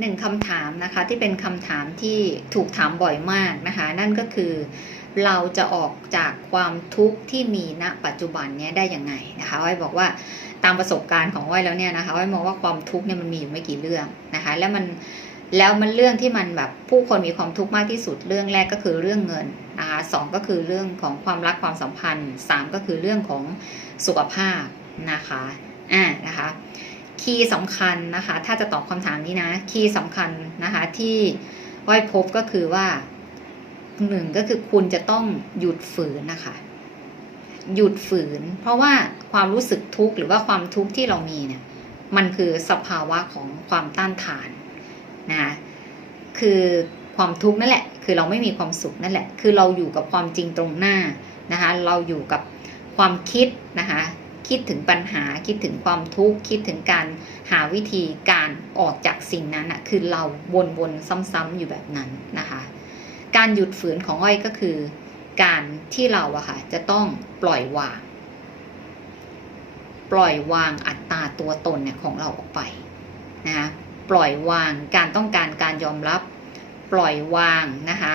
หนึ่งคำถามนะคะที่เป็นคำถามที่ถูกถามบ่อยมากนะคะนั่นก็คือเราจะออกจากความทุกข์ที่มีณปัจจุบันเนี้ยได้ยังไงนะคะอ้อยบอกว่าตามประสบการณ์ของอ้อยแล้วเนี่ยนะคะอ้อยมองว่าความทุกข์เนี่ยมันมีอยู่ไม่กี่เรื่องนะคะแล้วมันแล้วมันเรื่องที่มันแบบผู้คนมีความทุกข์มากที่สุดเรื่องแรกก็คือเรื่องเงินนะคะสองก็คือเรื่องของความรักความสัมพันธ์สามก็คือเรื่องของสุขภาพนะคะอ่านะคะ คีย์สำคัญนะคะ ถ้าจะตอบคำถามนี้นะ คีย์สำคัญนะคะที่อ้อยพบก็คือว่าหนึ่งก็คือคุณจะต้องหยุดฝืนนะคะ หยุดฝืน เพราะว่าความรู้สึกทุกข์หรือว่าความทุกข์ที่เรามีเนี่ย มันคือสภาวะของความต้านทานนะคะคือความทุกข์นั่นแหละ คือเราไม่มีความสุขนั่นแหละ คือเราอยู่กับความจริงตรงหน้านะคะ เราอยู่กับความคิดนะคะ คิดถึงปัญหาคิดถึงความทุกข์คิดถึงการหาวิธีการออกจากสิ่งนั้นอะคือเราวนๆซ้ำๆอยู่แบบนั้นนะคะ การหยุดฝืนของอ้อยก็คือ การที่เราอะค่ะจะต้องปล่อยวาง ปล่อยวางอัตตาตัวตนเนี่ยของเราออกไปนะคะปล่อยวางการต้องการการยอมรับปล่อยวางนะคะ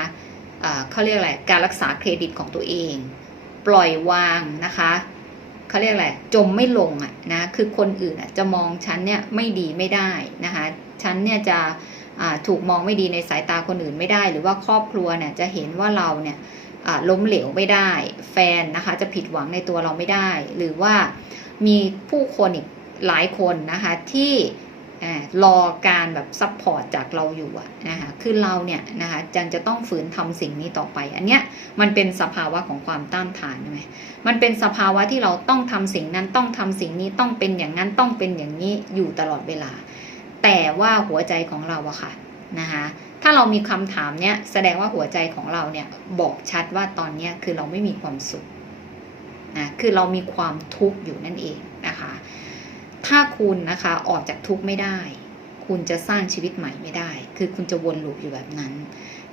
เอ่อเขาเรียกอะไรการรักษาเครดิตของตัวเอง ปล่อยวางนะคะ เขาเรียกอะไรจมไม่ลงอะนะคือคนอื่นอะจะมองฉันเนี่ยไม่ดีไม่ได้นะคะฉันเนี่ยจะถูกมองไม่ดีในสายตาคนอื่นไม่ได้ หรือว่าครอบครัวเนี่ยจะเห็นว่าเราเนี่ยล้มเหลวไม่ได้ แฟนนะคะจะผิดหวังในตัวเราไม่ได้ หรือว่ามีผู้คนอีกหลายคนนะคะที่ รอการแบบซัพพอร์ตจากเราอยู่อะนะคะคือเราเนี่ยนะคะจังจะต้องฝืนทำสิ่งนี้ต่อไป อันเนี้ยมันเป็นสภาวะของความต้านทานใช่ไหมมันเป็นสภาวะที่เราต้องทำสิ่งนั้นต้องทำสิ่งนี้ต้องเป็นอย่างนั้นต้องเป็นอย่างนี้อยู่ตลอดเวลา แต่ว่าหัวใจของเราอะค่ะนะคะถ้าเรามีคำถามเนี้ยแสดงว่าหัวใจของเราเนี่ยบอกชัดว่าตอนเนี้ยคือเราไม่มีความสุขนะคือเรามีความทุกข์อยู่นั่นเอง ถ้าคุณนะคะออกจากทุกข์ไม่ได้ คุณจะสร้างชีวิตใหม่ไม่ได้ คือคุณจะวนลูปอยู่แบบนั้น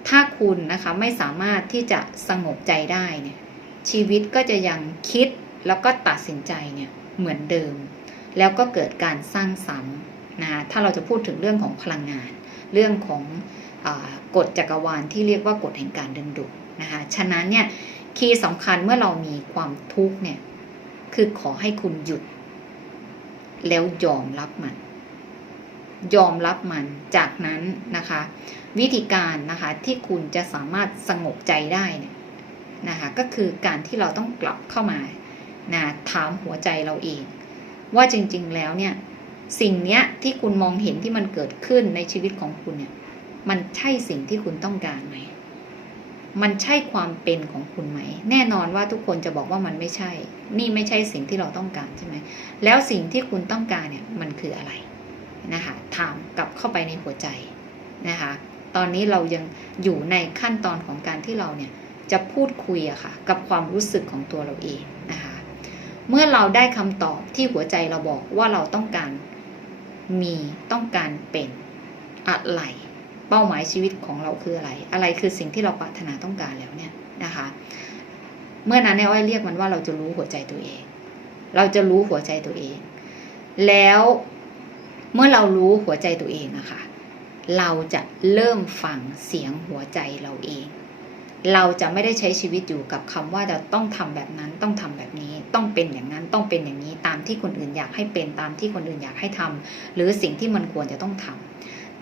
ถ้าคุณนะคะไม่สามารถที่จะสงบใจได้เนี่ยชีวิตก็จะยังคิดแล้วก็ตัดสินใจเนี่ยเหมือนเดิม แล้วก็เกิดการสร้างซ้ำนะคะถ้าเราจะพูดถึงเรื่องของพลังงาน เรื่องของอกฎจักรวาลที่เรียกว่ากฎแห่งการดึงดูดนะคะฉะนั้นเนี่ยคีย์สำคัญเมื่อเรามีความทุกข์เนี่ยคือขอให้คุณหยุด แล้วยอมรับมัน ยอมรับมันจากนั้นนะคะ วิธีการนะคะที่คุณจะสามารถสงบใจได้เนี่ยนะคะก็คือการที่เราต้องกลับเข้ามานะถามหัวใจเราเอง ว่าจริงๆแล้วเนี่ยสิ่งเนี้ยที่คุณมองเห็นที่มันเกิดขึ้นในชีวิตของคุณเนี่ยมันใช่สิ่งที่คุณต้องการไหม มันใช่ความเป็นของคุณไหม แน่นอนว่าทุกคนจะบอกว่ามันไม่ใช่ นี่ไม่ใช่สิ่งที่เราต้องการใช่ไหม แล้วสิ่งที่คุณต้องการเนี่ยมันคืออะไรนะคะถามกลับเข้าไปในหัวใจนะคะ ตอนนี้เรายังอยู่ในขั้นตอนของการที่เราเนี่ยจะพูดคุยอะค่ะกับความรู้สึกของตัวเราเองนะคะ เมื่อเราได้คำตอบที่หัวใจเราบอกว่าเราต้องการมีต้องการเป็นอะไร เป้าหมายชีวิตของเราคืออะไร อะไรคือสิ่งที่เราปรารถนาต้องการแล้วเนี่ยนะคะ เมื่อนั้นเนี่ยอ้อยเรียกมันว่าเราจะรู้หัวใจตัวเอง เราจะรู้หัวใจตัวเอง แล้วเมื่อเรารู้หัวใจตัวเองนะคะเราจะเริ่มฟังเสียงหัวใจเราเอง เราจะไม่ได้ใช้ชีวิตอยู่กับคำว่าจะต้องทำแบบนั้น ต้องทำแบบนี้ ต้องเป็นอย่างนั้น ต้องเป็นอย่างนี้ ตามที่คนอื่นอยากให้เป็น ตามที่คนอื่นอยากให้ทำหรือสิ่งที่มันควรจะต้องทำ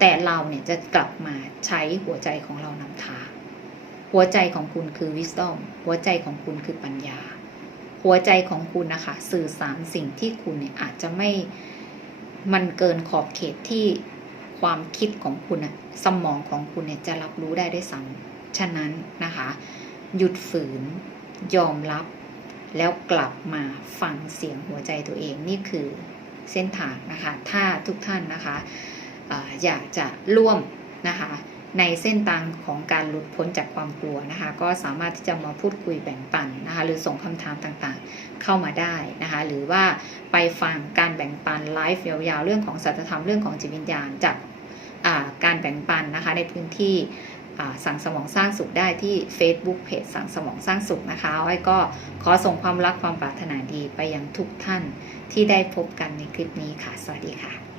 แต่เราเนี่ยจะกลับมาใช้หัวใจของเรานำทางหัวใจของคุณคือ wisdom หัวใจของคุณคือปัญญา หัวใจของคุณนะคะสื่อสารสิ่งที่คุณเนี่ยอาจจะไม่มันเกินขอบเขตที่ความคิดของคุณอะสมองของคุณเนี่ยจะรับรู้ได้ได้วยซ้ำฉะนั้นนะคะ หยุดฝืน ยอมรับ แล้วกลับมาฟังเสียงหัวใจตัวเองนี่คือเส้นทางนะคะ ถ้าทุกท่านนะคะ อยากจะร่วมนะคะในเส้นทางของการหลุดพ้นจากความกลัวนะคะ ก็สามารถที่จะมาพูดคุยแบ่งปันนะคะ หรือส่งคำถามต่างๆเข้ามาได้นะคะ หรือว่าไปฟังการแบ่งปันไลฟ์ยาวๆ เรื่องของสัจธรรมเรื่องของจิตวิญญาณจากการแบ่งปันนะคะในพื้นที่สั่งสมองสร้างสุขได้ที่ Facebook เพจสั่งสมองสร้างสุขนะคะไว้ก็ขอส่งความรักความปรารถนาดีไปยังทุกท่านที่ได้พบกันในคลิปนี้ค่ะ สวัสดีค่ะ